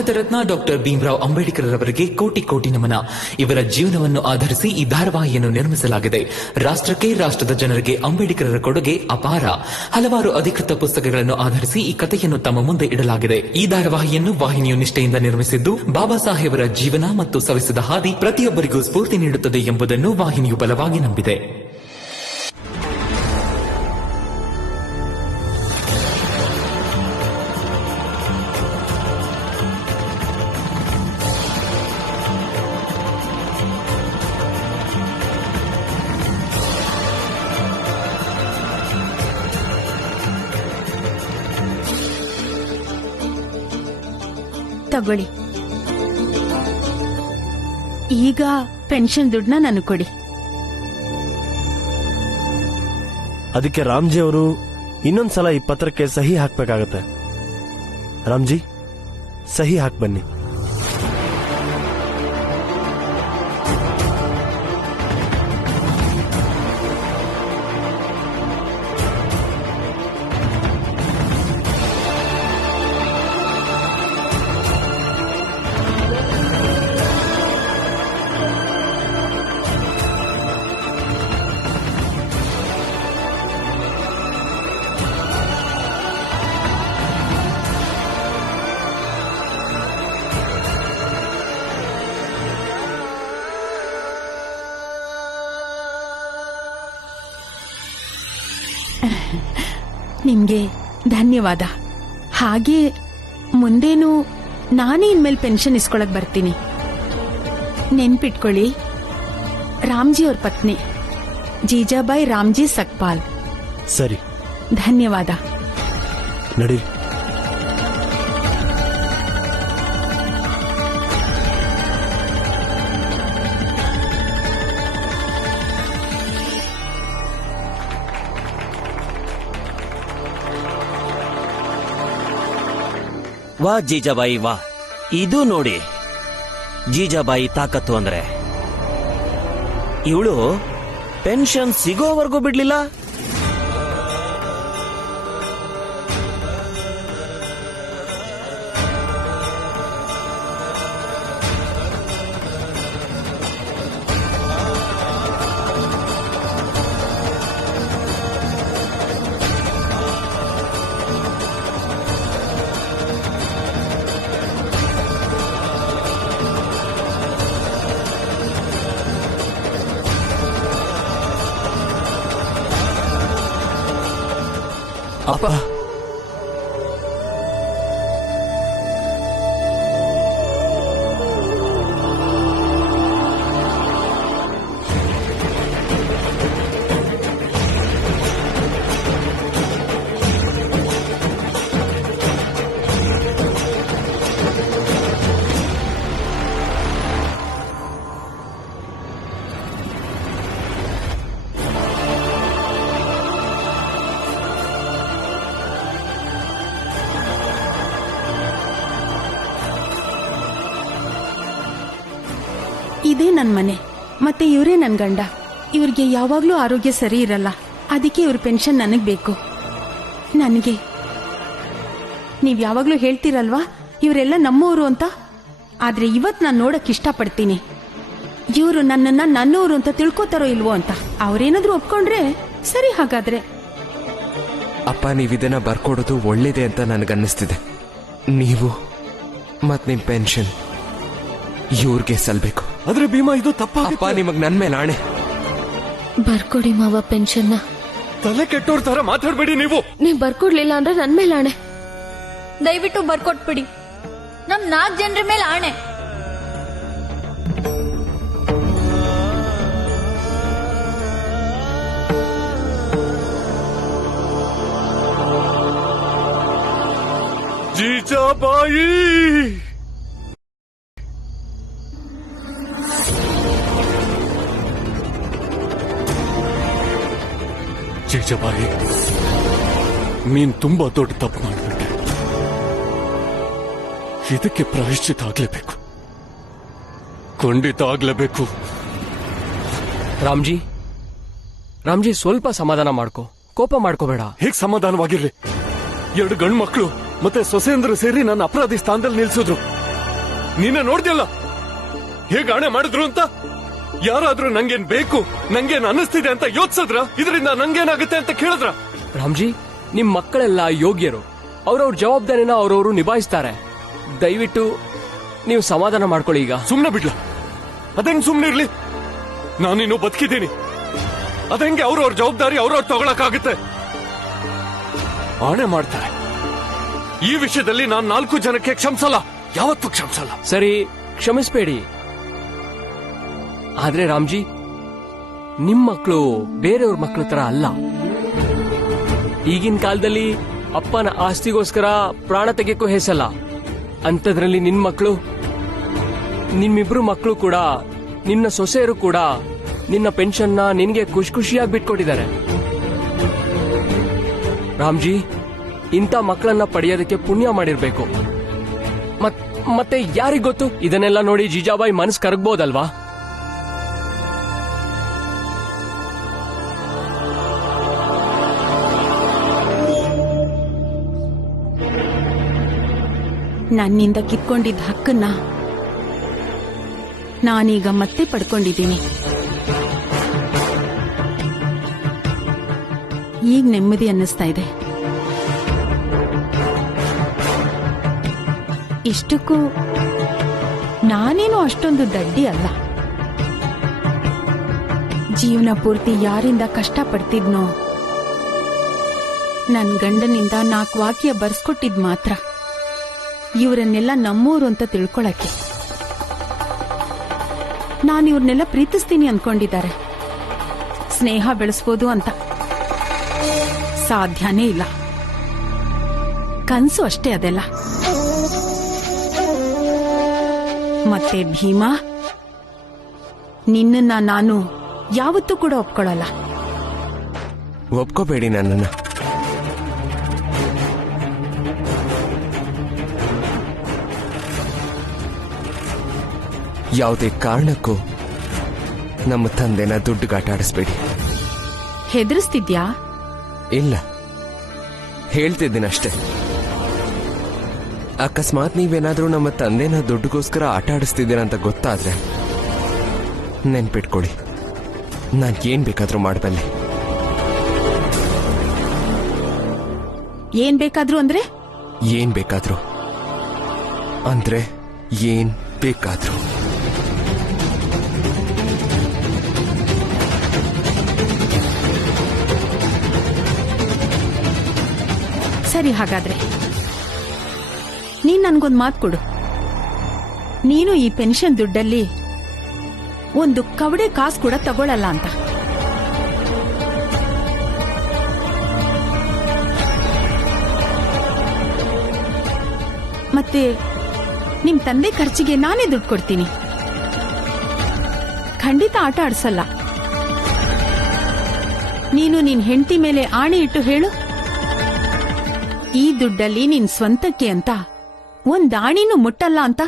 Bharat Ratna doctor Bhimrao Ambedkar ಅವರಿಗೆ ಕೋಟಿ ಕೋಟಿ ನಮನ. ಇವರ ಜೀವನವನ್ನು ಆಧರಿಸಿ ಈ ಧಾರಾವಾಹಿಯನ್ನು ನಿರ್ಮಿಸಲಾಗಿದೆ. ರಾಷ್ಟ್ರಕ್ಕೆ, ರಾಷ್ಟ್ರದ ಜನರಿಗೆ ಅಂಬೇಡ್ಕರ್ ಕೊಡುಗೆ ಅಪಾರ. ಹಲವಾರು ಅಧಿಕೃತ ಪುಸ್ತಕಗಳನ್ನು ಆಧರಿಸಿ ಈ ಕಥೆಯನ್ನು ತಮ್ಮ ಮುಂದೆ ಇಡಲಾಗಿದೆ. ಈ ಧಾರಾವಾಹಿಯನ್ನು ವಾಹಿನಿಯು ನಿಷ್ಠೆಯಿಂದ ನಿರ್ಮಿಸಿದ್ದು, ಬಾಬಾ ಸಾಹೇಬರ ಜೀವನ ಮತ್ತು ಸವಿಸಿದ ಹಾದಿ ಪ್ರತಿಯೊಬ್ಬರಿಗೂ ಸ್ಫೂರ್ತಿ ನೀಡುತ್ತದೆ ಎಂಬುದನ್ನು ವಾಹಿನಿಯು ಬಲವಾಗಿ ನಂಬಿದೆ. ತಗೊಳ್ಳಿ, ಈಗ ಪೆನ್ಷನ್ ದುಡ್ಡನ್ನ ನನಗೆ ಕೊಡಿ. ಅದಕ್ಕೆ ರಾಮ್ಜಿ ಅವರು ಇನ್ನೊಂದ್ಸಲ ಈ ಪತ್ರಕ್ಕೆ ಸಹಿ ಹಾಕ್ಬೇಕಾಗತ್ತೆ. ರಾಮ್ಜಿ, ಸಹಿ ಹಾಕ್ ಬನ್ನಿ. ನಿಮ್ಗೆ ಧನ್ಯವಾದ. ಹಾಗೆ ಮುಂದೇನು ನಾನೇ ಇನ್ಮೇಲೆ ಪೆನ್ಷನ್ ಇಸ್ಕೊಳಕ್ ಬರ್ತೀನಿ. ನೆನ್ಪಿಟ್ಕೊಳ್ಳಿ, ರಾಮ್ಜಿ ಅವ್ರ ಪತ್ನಿ ಜೀಜಾಬಾಯಿ ರಾಮ್ಜಿ ಸಕ್ಪಾಲ್. ಸರಿ, ಧನ್ಯವಾದ. ನಡೀರಿ. ವಾ ಜೀಜಾಬಾಯಿ ವಾ, ಇದು ನೋಡಿ ಜೀಜಾಬಾಯಿ ತಾಕತ್ತು ಅಂದ್ರೆ. ಇವಳು ಪೆನ್ಷನ್ ಸಿಗೋವರೆಗೂ ಬಿಡ್ಲಿಲ್ಲ. ಅಪ್ಪ, ಇದೇ ನನ್ ಮನೆ, ಮತ್ತೆ ಇವರೇ ನನ್ ಗಂಡ. ಇವ್ರಿಗೆ ಯಾವಾಗ್ಲೂ ಆರೋಗ್ಯ ಸರಿ ಇರಲ್ಲ, ಅದಕ್ಕೆ ಇವ್ರ ಪೆನ್ಷನ್ ನನಗ್ ಬೇಕು. ನನಗೆ ನೀವ್ ಯಾವಾಗ್ಲೂ ಹೇಳ್ತೀರಲ್ವಾ ಇವರೆಲ್ಲ ನಮ್ಮವರು ಅಂತ. ಆದ್ರೆ ಇವತ್ ನಾನ್ ನೋಡಕ್ ಇಷ್ಟಪಡ್ತೀನಿ, ಇವರು ನನ್ನನ್ನ ನನ್ನವರು ಅಂತ ತಿಳ್ಕೊತಾರೋ ಇಲ್ವೋ ಅಂತ. ಅವ್ರೇನಾದ್ರೂ ಒಪ್ಕೊಂಡ್ರೆ ಸರಿ. ಹಾಗಾದ್ರೆ ಅಪ್ಪ, ನೀವಿದನ್ನ ಬರ್ಕೊಡೋದು ಒಳ್ಳೇದೇ ಅಂತ ನನಗನ್ನಿಸ್ತಿದೆ. ನೀವು ಮತ್ ನಿಮ್ ಪೆನ್ಷನ್ ಇವ್ರಿಗೆ ಸಲ್ಬೇಕು. ಆದ್ರೆ ಭೀಮಾ, ಇದು ಅಪ್ಪ, ನಿಮಗ್ ನನ್ ಮೇಲೆ ಆಣೆ. ಬರ್ಕೊಡಿ ಮಾವ ಪೆನ್ಷನ್ನ. ತಲೆ ಕೆಟ್ಟೋರ್ ತರ ಮಾತಾಡ್ಬೇಡಿ ನೀವು. ನೀವ್ ಬರ್ಕೊಡ್ಲಿಲ್ಲ ಅಂದ್ರೆ ನನ್ ಮೇಲೆ ಆಣೆ. ದಯವಿಟ್ಟು ಬರ್ಕೊಟ್ಬಿಡಿ, ನಮ್ 4 ಜನರ ಮೇಲೆ ಆಣೆ. ಜೀಜಾಬಾಯಿ, ಜೀಜಾಬಾಯಿ, ನೀನ್ ತುಂಬಾ ದೊಡ್ಡ ತಪ್ಪು ಮಾಡ್ಬಿಟ್ಟೆ. ಇದಕ್ಕೆ ಪ್ರಾಯಶ್ಚಿತ ಆಗ್ಲೇಬೇಕು, ಖಂಡಿತ ಆಗ್ಲೇಬೇಕು. ರಾಮ್ಜಿ, ಸ್ವಲ್ಪ ಸಮಾಧಾನ ಮಾಡ್ಕೋ, ಕೋಪ ಮಾಡ್ಕೋಬೇಡ. ಹೇಗ್ ಸಮಾಧಾನವಾಗಿರ್ಲಿ? 2 ಗಂಡು ಮಕ್ಕಳು ಮತ್ತೆ ಸೊಸೆಂದ್ರು ಸೇರಿ ನನ್ನ ಅಪರಾಧಿ ಸ್ಥಾನದಲ್ಲಿ ನಿಲ್ಸಿದ್ರು. ನೀನೇ ನೋಡ್ದಿಲ್ಲ ಹೇಗೆ ಆಣೆ ಮಾಡಿದ್ರು ಅಂತ. ಯಾರಾದ್ರೂ ನಂಗೇನ್ ಬೇಕು, ನಂಗೇನ್ ಅನ್ನಿಸ್ತಿದೆ ಅಂತ ಯೋಚಿಸಿದ್ರ? ಇದರಿಂದ ನಂಗೇನಾಗುತ್ತೆ ಅಂತ ಕೇಳಿದ್ರ? ರಾಮ್ಜಿ, ನಿಮ್ ಮಕ್ಕಳೆಲ್ಲ ಯೋಗ್ಯರು, ಅವ್ರವ್ರ ಜವಾಬ್ದಾರಿನ ಅವ್ರವ್ರು ನಿಭಾಯಿಸ್ತಾರೆ. ದಯವಿಟ್ಟು ನೀವು ಸಮಾಧಾನ ಮಾಡ್ಕೊಳ್ಳಿ. ಈಗ ಸುಮ್ನೆ ಬಿಡ್ಲ? ಅದಂಗ್ ಸುಮ್ನೆ ಇರ್ಲಿ? ನಾನಿನ್ನು ಬದುಕಿದ್ದೀನಿ. ಅದಂಗೆ ಅವ್ರವ್ರ ಜವಾಬ್ದಾರಿ ಅವ್ರವ್ರು ತಗೊಳಕ್ಕಾಗುತ್ತೆ? ಆಣೆ ಮಾಡ್ತಾರೆ. ಈ ವಿಷಯದಲ್ಲಿ ನಾನು 4 ಜನಕ್ಕೆ ಕ್ಷಮಿಸಲ್ಲ, ಯಾವತ್ತೂ ಕ್ಷಮಿಸಲ್ಲ. ಸರಿ, ಕ್ಷಮಿಸ್ಬೇಡಿ. ಆದ್ರೆ ರಾಮ್ಜಿ, ನಿಮ್ ಮಕ್ಕಳು ಬೇರೆಯವ್ರ ಮಕ್ಕಳ ತರ ಅಲ್ಲ. ಈಗಿನ ಕಾಲದಲ್ಲಿ ಅಪ್ಪನ ಆಸ್ತಿಗೋಸ್ಕರ ಪ್ರಾಣ ತೆಗೆಕ್ಕೂ ಹೆಸಲ್ಲ. ಅಂಥದ್ರಲ್ಲಿ ನಿಮ್ಮಿಬ್ರು ಮಕ್ಕಳು ಕೂಡ, ನಿನ್ನ ಸೊಸೆಯರು ಕೂಡ ನಿನ್ನ ಪೆನ್ಷನ್ನ ನಿನ್ಗೆ ಖುಷಿಯಾಗಿ ಬಿಟ್ಕೊಟ್ಟಿದ್ದಾರೆ. ರಾಮ್ಜಿ, ಇಂಥ ಮಕ್ಕಳನ್ನ ಪಡೆಯೋದಕ್ಕೆ ಪುಣ್ಯ ಮಾಡಿರ್ಬೇಕು. ಮತ್ತೆ ಯಾರಿಗ್ ಗೊತ್ತು, ಇದನ್ನೆಲ್ಲ ನೋಡಿ ಜೀಜಾಬಾಯಿ ಮನಸ್ಸು ಕರಗ್ಬೋದಲ್ವಾ? ನನ್ನಿಂದ ಕಿತ್ಕೊಂಡಿದ್ದ ಹಕ್ಕನ್ನ ನಾನೀಗ ಮತ್ತೆ ಪಡ್ಕೊಂಡಿದ್ದೀನಿ. ಈಗ ನೆಮ್ಮದಿ ಅನ್ನಿಸ್ತಾ ಇದೆ. ಇಷ್ಟಕ್ಕೂ ನಾನೇನು ಅಷ್ಟೊಂದು ದಡ್ಡಿ ಅಲ್ಲ. ಜೀವನ ಪೂರ್ತಿ ಯಾರಿಂದ ಕಷ್ಟಪಡ್ತಿದ್ನೋ, ನನ್ ಗಂಡನಿಂದ 4 ವಾಕ್ಯ ಬರ್ಸ್ಕೊಟ್ಟಿದ್ ಮಾತ್ರ ಇವರನ್ನೆಲ್ಲ ನಮ್ಮೂರು ಅಂತ ತಿಳ್ಕೊಳಕ್ಕೆ. ನಾನು ಇವ್ರನ್ನೆಲ್ಲ ಪ್ರೀತಿಸ್ತೀನಿ ಅನ್ಕೊಂಡಿದ್ದಾರೆ, ಸ್ನೇಹ ಬೆಳೆಸ್ಬೋದು ಅಂತ. ಸಾಧ್ಯನೇ ಇಲ್ಲ, ಕನ್ಸು ಅಷ್ಟೇ ಅದೆಲ್ಲ. ಮತ್ತೆ ಭೀಮಾ, ನಿನ್ನನ್ನ ನಾನು ಯಾವತ್ತೂ ಕೂಡ ಒಪ್ಕೊಳ್ಳಲ್ಲ. ಒಪ್ಕೋಬೇಡಿ ನನ್ನನ್ನ. ಯಾವುದೇ ಕಾರಣಕ್ಕೂ ನಮ್ಮ ತಂದೆನ ದುಡ್ಡುಗಾಟ ಆಡಿಸ್ಬೇಡಿ. ಹೆದರಿಸ್ತಿದ್ಯಾ? ಇಲ್ಲ, ಹೇಳ್ತಿದ್ದೀನಷ್ಟೇ. ಅಕಸ್ಮಾತ್ ನೀವೇನಾದ್ರೂ ನಮ್ಮ ತಂದೆನ ದುಡ್ಡುಗೋಸ್ಕರ ಆಟ ಆಡಿಸ್ತಿದ್ದೀರ ಅಂತ ಗೊತ್ತಾದ್ರೆ ನೆನ್ಪಿಟ್ಕೊಳ್ಳಿ, ನಾನು ಏನ್ ಬೇಕಾದ್ರೂ ಮಾಡಬಲ್ಲೆ. ಏನ್ ಬೇಕಾದ್ರೂ ಅಂದ್ರೆ? ಏನ್ ಬೇಕಾದ್ರೂ ಅಂದ್ರೆ ಏನ್ ಬೇಕಾದ್ರೂ. ಸರಿ, ಹಾಗಾದ್ರೆ ನೀನ್ ನನ್ಗೊಂದು ಮಾತು ಕೊಡು. ನೀನು ಈ ಪೆನ್ಷನ್ ದುಡ್ಡಲ್ಲಿ ಒಂದು ಕವಡೆ ಕಾಸು ಕೂಡ ತಗೊಳ್ಳಲ್ಲ ಅಂತ. ಮತ್ತೆ ನಿಮ್ ತಂದೆ ಖರ್ಚಿಗೆ ನಾನೇ ದುಡ್ಡು ಕೊಡ್ತೀನಿ. ಖಂಡಿತ ಆಟ ಆಡ್ಸಲ್ಲ. ನೀನು ನಿನ್ ಹೆಂಡತಿ ಮೇಲೆ ಆಣೆ ಇಟ್ಟು ಹೇಳು, ಈ ದುಡ್ಡಲ್ಲಿ ನಿನ್ ಸ್ವಂತಕ್ಕೆ ಅಂತ ಒಂದ್ ಆಣಿನೂ ಮುಟ್ಟಲ್ಲ ಅಂತ.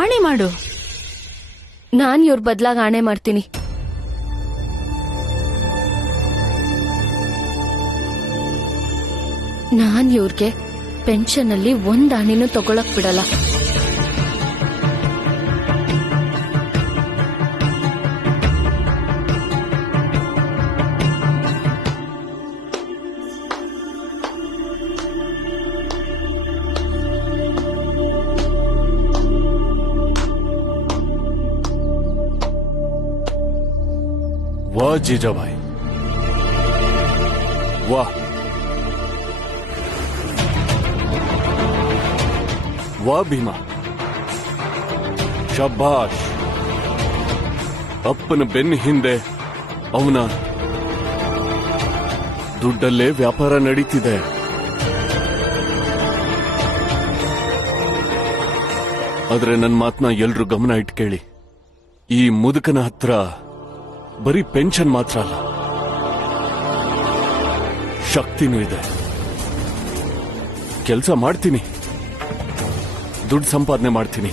ಆಣೆ ಮಾಡು. ನಾನ್ ಇವ್ರ ಬದ್ಲಾಗ ಆಣೆ ಮಾಡ್ತೀನಿ. ನಾನ್ ಇವ್ರಿಗೆ ಪೆನ್ಷನ್ ಅಲ್ಲಿ 1 ಆಣೆನೂ ತಗೊಳಕ್ ಬಿಡಲ್ಲ. वाह जीजाबाई, वाह वाह ಭೀಮಾ, ಶಬ್ಬಾಷ್. ಅಪ್ಪನ ಬೆನ್ನ ಹಿಂದೆ ಅವನ ದುಡ್ಡಲ್ಲೇ ವ್ಯಾಪಾರ ನಡೀತಿದೆ. ಆದ್ರೆ ನನ್ನ ಮಾತನ್ನ ಎಲ್ರೂ ಗಮನ ಇಟ್ಟು ಕೇಳಿ. ಈ ಮುದುಕನ ಹತ್ರ ಬರೀ ಪೆನ್ಷನ್ ಮಾತ್ರ ಅಲ್ಲ, ಶಕ್ತಿನೂ ಇದೆ. ಕೆಲಸ ಮಾಡ್ತೀನಿ, ದುಡ್ಡು ಸಂಪಾದನೆ ಮಾಡ್ತೀನಿ,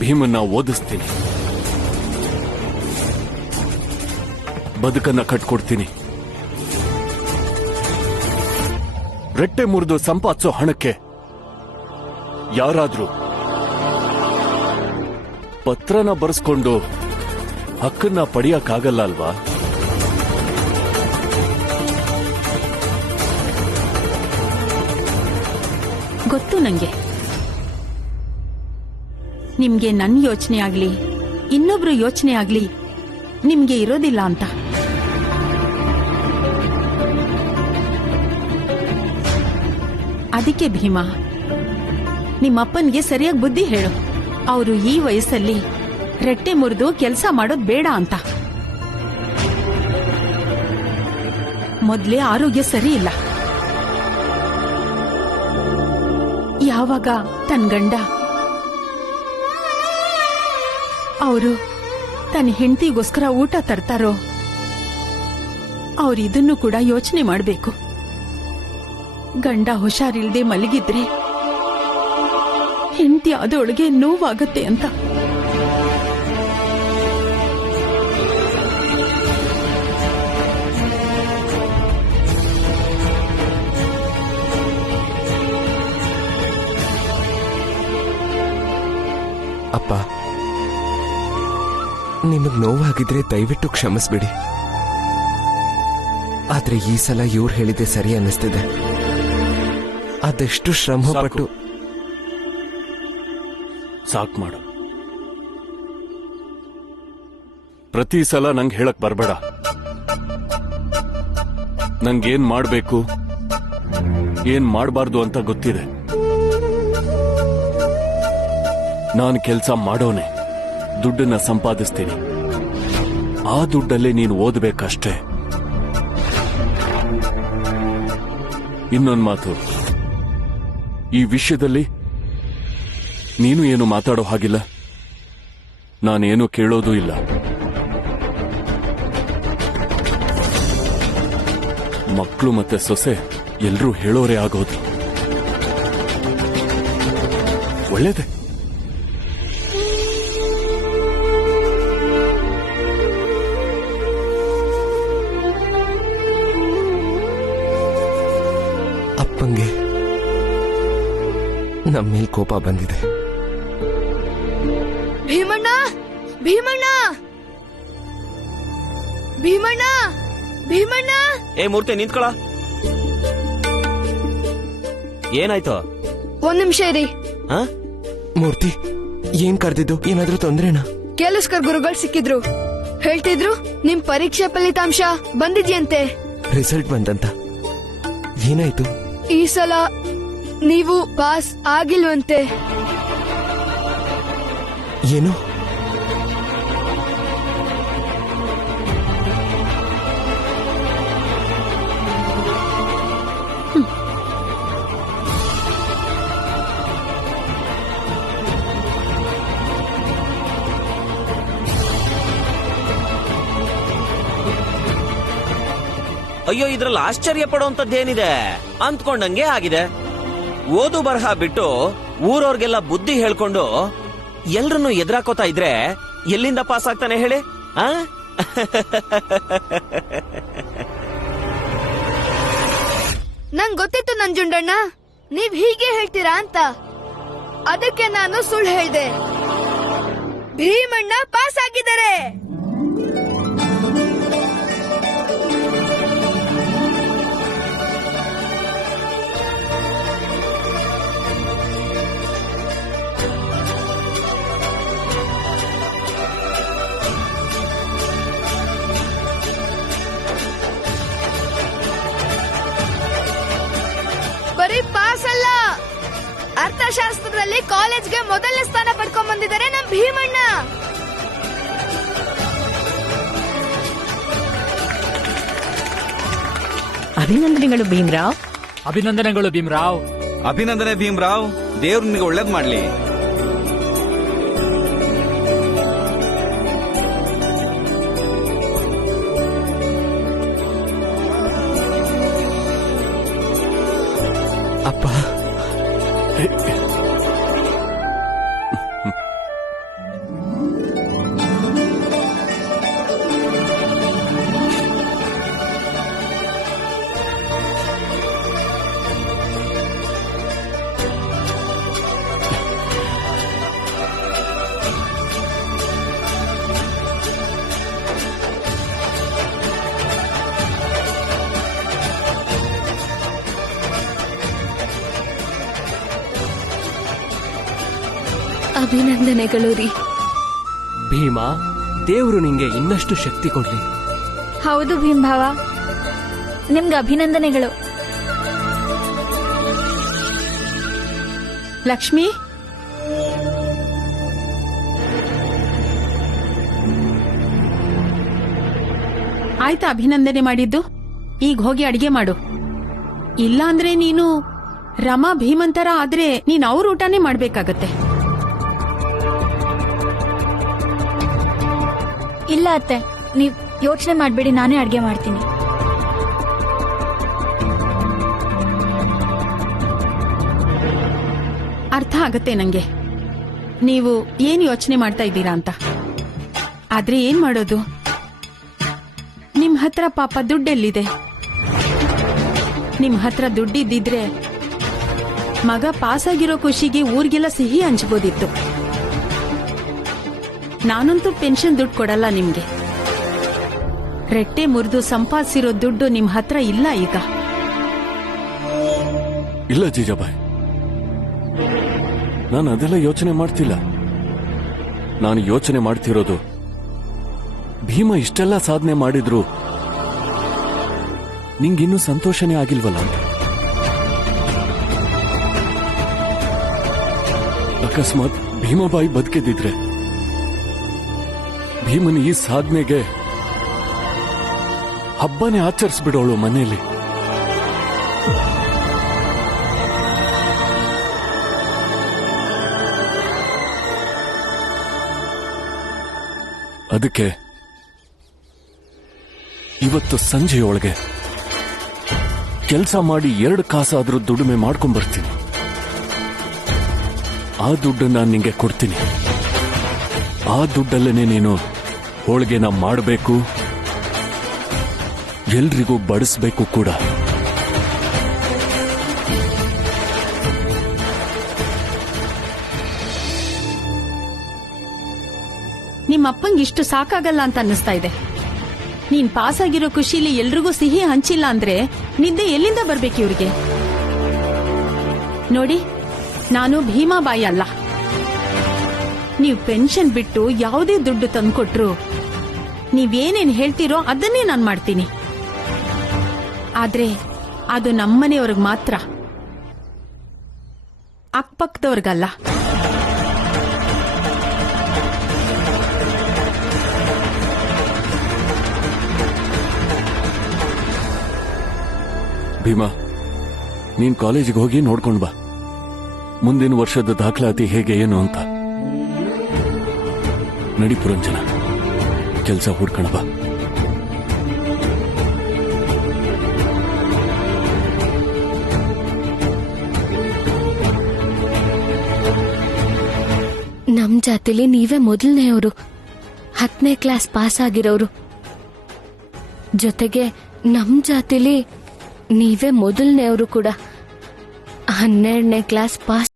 ಭೀಮನ್ನ ಓದಿಸ್ತೀನಿ. ಬದುಕನ್ನ ಕಟ್ಕೊಡ್ತೀನಿ. ರೆಟ್ಟೆ ಮುರಿದು ಸಂಪಾದಿಸೋ ಹಣಕ್ಕೆ ಯಾರಾದ್ರೂ ಪತ್ರನ ಬರೆಸ್ಕೊಂಡು ಹಕ್ಕನ್ನ ಪಡೆಯಕ್ಕಾಗಲ್ಲ ಅಲ್ವಾ? ಗೊತ್ತು ನಂಗೆ, ನಿಮ್ಗೆ ನನ್ನ ಯೋಚನೆ ಆಗ್ಲಿ ಇನ್ನೊಬ್ರು ಯೋಚನೆ ಆಗ್ಲಿ ನಿಮ್ಗೆ ಇರೋದಿಲ್ಲ ಅಂತ. ಅದಕ್ಕೆ ಭೀಮಾ, ನಿಮ್ಮಪ್ಪನ್ಗೆ ಸರಿಯಾಗಿ ಬುದ್ಧಿ ಹೇಳು. ಅವರು ಈ ವಯಸ್ಸಲ್ಲಿ ರೆಟ್ಟೆ ಮುರಿದು ಕೆಲಸ ಮಾಡೋದ್ ಬೇಡ ಅಂತ. ಮೊದ್ಲೇ ಆರೋಗ್ಯ ಸರಿ ಇಲ್ಲ. ಯಾವಾಗ ತನ್ನ ಗಂಡ ಅವರು ತನ್ನ ಹೆಂಡತಿಗೋಸ್ಕರ ಊಟ ತರ್ತಾರೋ ಅವ್ರು ಇದನ್ನು ಕೂಡ ಯೋಚನೆ ಮಾಡಬೇಕು. ಗಂಡ ಹುಷಾರಿಲ್ದೆ ಮಲಗಿದ್ರೆ ಹೆಂಡತಿ ಅದೊಳಗೆ ನೋವಾಗತ್ತೆ ಅಂತ. ಅಪ್ಪ, ನಿಮಗ್ ನೋವಾಗಿದ್ರೆ ದಯವಿಟ್ಟು ಕ್ಷಮಿಸ್ಬಿಡಿ. ಆದ್ರೆ ಈ ಸಲ ಇವ್ರು ಹೇಳಿದೆ ಸರಿ ಅನ್ನಿಸ್ತಿದೆ. ಅದೆಷ್ಟು ಶ್ರಮ ಪಟ್ಟು ಸಾಕ್ ಮಾಡು. ಪ್ರತಿ ಸಲ ನಂಗೆ ಹೇಳಕ್ ಬರ್ಬೇಡ. ನಂಗೇನ್ ಮಾಡ್ಬೇಕು ಏನ್ ಮಾಡಬಾರ್ದು ಅಂತ ಗೊತ್ತಿದೆ. ನಾನು ಕೆಲಸ ಮಾಡೋನೆ, ದುಡ್ಡನ್ನ ಸಂಪಾದಿಸ್ತೀನಿ. ಆ ದುಡ್ಡಲ್ಲೇ ನೀನು ಓದಬೇಕಷ್ಟೇ. ಇನ್ನೊಂದು ಮಾತು, ಈ ವಿಷಯದಲ್ಲಿ ನೀನು ಏನು ಮಾತಾಡೋ ಹಾಗಿಲ್ಲ, ನಾನೇನು ಕೇಳೋದೂ ಇಲ್ಲ. ಮಕ್ಕಳು ಮತ್ತೆ ಸೊಸೆ ಎಲ್ರೂ ಹೇಳೋರೇ ಆಗೋದು. ಒಳ್ಳೇದೇ. ಅಪ್ಪಂಗೆ ನಮ್ಮ ಮೇಲೆ ಕೋಪ ಬಂದಿದೆ. ಭೀಮಣ್ಣ, ಭೀಮಣ್ಣ, ಭೀಮಣ್ಣ, ಭೀಮಣ್ಣ. ಏ ಮೂರ್ತಿ, ನಿಂತ್ಕೊಳ. ಏನಾಯ್ತು? ಒಂದ್ ನಿಮಿಷ ಇರಿ. ಮೂರ್ತಿ, ಏನ್ ಕರೆದಿದ್ದು? ಏನಾದ್ರೂ ತೊಂದ್ರೆನಾ? ಕೇಳಿಸ್ಕರ್ ಗುರುಗಳು ಸಿಕ್ಕಿದ್ರು. ಹೇಳ್ತಿದ್ರು ನಿಮ್ ಪರೀಕ್ಷೆ ಫಲಿತಾಂಶ ಬಂದಿದ್ಯಂತೆ. ರಿಸಲ್ಟ್ ಬಂದಂತ? ಏನಾಯ್ತು? ಈ ಸಲ ನೀವು ಪಾಸ್ ಆಗಿಲ್ವಂತೆ. ಏನು? ಅಯ್ಯೋ, ಇದ್ರಲ್ಲಿ ಆಶ್ಚರ್ಯ ಪಡುವಂತದ್ದೇನಿದೆ? ಅಂದ್ಕೊಂಡಂಗೆ ಆಗಿದೆ. ಓದು ಬರಹ ಬಿಟ್ಟು ಊರವ್ರಿಗೆಲ್ಲ ಬುದ್ಧಿ ಹೇಳ್ಕೊಂಡು ಎಲ್ರನ್ನೂ ಎದುರಾಕೋತಾ ಇದ್ರೆ ಎಲ್ಲಿಂದ ಪಾಸ್ ಆಗ್ತಾನೆ ಹೇಳಿ? ನಂಗ್ ಗೊತ್ತಿತ್ತು ನಂಜುಂಡಣ್ಣ, ನೀವ್ ಹೀಗೆ ಹೇಳ್ತೀರಾ ಅಂತ. ಅದಕ್ಕೆ ನಾನು ಸುಳ್ಳು ಹೇಳ್ದೆ. ಭೀಮಣ್ಣ ಪಾಸ್ ಆಗಿದ್ದಾರೆ. ಬರೀ ಪಾಸ್ ಅಲ್ಲ, ಅರ್ಥಶಾಸ್ತ್ರದಲ್ಲಿ ಕಾಲೇಜ್ಗೆ ಮೊದಲನೇ ಸ್ಥಾನ ಪಡ್ಕೊಂಡ್ ಬಂದಿದ್ದಾರೆ ನಮ್ ಭೀಮಣ್ಣ. ಅಭಿನಂದನೆಗಳು ಭೀಮ್ರಾವ್. ಅಭಿನಂದನೆಗಳು ಭೀಮ್ರಾವ್. ಅಭಿನಂದನೆ ಭೀಮ್ರಾವ್. ದೇವ್ರು ನಿಮಗೆ ಒಳ್ಳೇದ್ ಮಾಡ್ಲಿ. ಅಪ್ಪ, ಅಭಿನಂದನೆಗಳು ರೀ. ಭೀಮಾ, ದೇವರು ನಿಂಗೆ ಇನ್ನಷ್ಟು ಶಕ್ತಿ ಕೊಡ್ಲಿ. ಹೌದು ಭೀಮ್ಭಾವ, ನಿಮ್ಗೆ ಅಭಿನಂದನೆಗಳು. ಲಕ್ಷ್ಮಿ, ಆಯ್ತಾ ಅಭಿನಂದನೆ ಮಾಡಿದ್ದು? ಈಗ ಹೋಗಿ ಅಡಿಗೆ ಮಾಡು. ಇಲ್ಲ ಅಂದ್ರೆ ನೀನು ರಮಾ ಭೀಮಂತರ ಆದ್ರೆ ನೀನ್ ಅವ್ರ ಊಟನೇ ಮಾಡ್ಬೇಕಾಗತ್ತೆ. ಇಲ್ಲ ಅತ್ತೆ, ನೀವ್ ಯೋಚನೆ ಮಾಡ್ಬೇಡಿ, ನಾನೇ ಅಡ್ಗೆ ಮಾಡ್ತೀನಿ. ಅರ್ಥ ಆಗತ್ತೆ ನಂಗೆ ನೀವು ಏನ್ ಯೋಚನೆ ಮಾಡ್ತಾ ಇದ್ದೀರಾ ಅಂತ. ಆದ್ರೆ ಏನ್ ಮಾಡೋದು, ನಿಮ್ ಹತ್ರ ಪಾಪ ದುಡ್ಡೆಲ್ಲಿದೆ? ನಿಮ್ ಹತ್ರ ದುಡ್ಡಿದ್ದಿದ್ರೆ ಮಗ ಪಾಸ್ ಆಗಿರೋ ಖುಷಿಗೆ ಊರಿಗೆಲ್ಲ ಸಿಹಿ ಹಂಚ್ಬೋದಿತ್ತು. ನಾನಂತೂ ಪೆನ್ಷನ್ ದುಡ್ಡು ಕೊಡಲ್ಲ ನಿಮ್ಗೆ. ರೆಟ್ಟೆ ಮುರಿದು ಸಂಪಾದಿಸಿರೋ ದುಡ್ಡು ನಿಮ್ ಹತ್ರ ಇಲ್ಲ ಈಗ. ಇಲ್ಲ ಜೀಜಾಬಾಯ್, ನಾನು ಅದೆಲ್ಲ ಯೋಚನೆ ಮಾಡ್ತಿಲ್ಲ. ನಾನು ಯೋಚನೆ ಮಾಡ್ತಿರೋದು ಭೀಮ ಇಷ್ಟೆಲ್ಲ ಸಾಧನೆ ಮಾಡಿದ್ರು ನಿಂಗಿನ್ನೂ ಸಂತೋಷನೇ ಆಗಿಲ್ವಲ್ಲ ಅಂತ. ಅಕಸ್ಮಾತ್ ಭೀಮಾಬಾಯಿ ಬದುಕಿದ್ರೆ ಭೀಮನ ಈ ಸಾಧನೆಗೆ ಹಬ್ಬನೇ ಆಚರಿಸ್ಬಿಡೋಳು ಮನೆಯಲ್ಲಿ. ಅದಕ್ಕೆ ಇವತ್ತು ಸಂಜೆಯೊಳಗೆ ಕೆಲಸ ಮಾಡಿ 2 ಕಾಸಾದ್ರೂ ದುಡಿಮೆ ಮಾಡ್ಕೊಂಡ್ಬರ್ತೀನಿ. ಆ ದುಡ್ಡನ್ನ ನಿಂಗೆ ಕೊಡ್ತೀನಿ. ಆ ದುಡ್ಡಲ್ಲೇನೆ ನೀನು ಹೋಳಿಗೆನ ಮಾಡಬೇಕು, ಎಲ್ರಿಗೂ ಬಡಿಸ್ಬೇಕು ಕೂಡ. ನಿಮ್ಮಪ್ಪಂಗೆ ಇಷ್ಟು ಸಾಕಾಗಲ್ಲ ಅಂತ ಅನ್ನಿಸ್ತಾ ಇದೆ. ನೀನ್ ಪಾಸ್ ಆಗಿರೋ ಖುಷಿಲಿ ಎಲ್ರಿಗೂ ಸಿಹಿ ಹಂಚಿಲ್ಲ ಅಂದ್ರೆ ನಿದ್ದೆ ಎಲ್ಲಿಂದ ಬರ್ಬೇಕು ಇವ್ರಿಗೆ? ನೋಡಿ, ನಾನು ಭೀಮಾಬಾಯಿ ಅಲ್ಲ. ನೀವು ಪೆನ್ಷನ್ ಬಿಟ್ಟು ಯಾವುದೇ ದುಡ್ಡು ತಂದ್ಕೊಟ್ರು ನೀವೇನೇನ್ ಹೇಳ್ತೀರೋ ಅದನ್ನೇ ನಾನು ಮಾಡ್ತೀನಿ. ಆದ್ರೆ ಅದು ನಮ್ಮನೆಯವ್ರಿಗೆ ಮಾತ್ರ, ಅಕ್ಕಪಕ್ಕದವ್ರಿಗಲ್ಲ. ಭೀಮಾ, ನೀನ್ ಕಾಲೇಜಿಗೆ ಹೋಗಿ ನೋಡ್ಕೊಂಡ್ ಬಾ. ಮುಂದಿನ ವರ್ಷದ ದಾಖಲಾತಿ ಹೇಗೆ ಏನು ಅಂತ. ನಡಿ ಪುರಂಜನ, ಕೆಲಸ ಹುಡ್ಕಣ ಬಾ. ನಮ್ ಜಾತಿಲಿ ನೀವೇ ಮೊದಲನೆಯವರು, 10ನೇ ಕ್ಲಾಸ್ ಪಾಸ್ ಆಗಿರೋರು. ಜೊತೆಗೆ ನಮ್ ಜಾತಿಲಿ ನೀವೇ ಮೊದಲನೆಯವರು ಕೂಡ 12ನೇ ಕ್ಲಾಸ್ ಪಾಸ್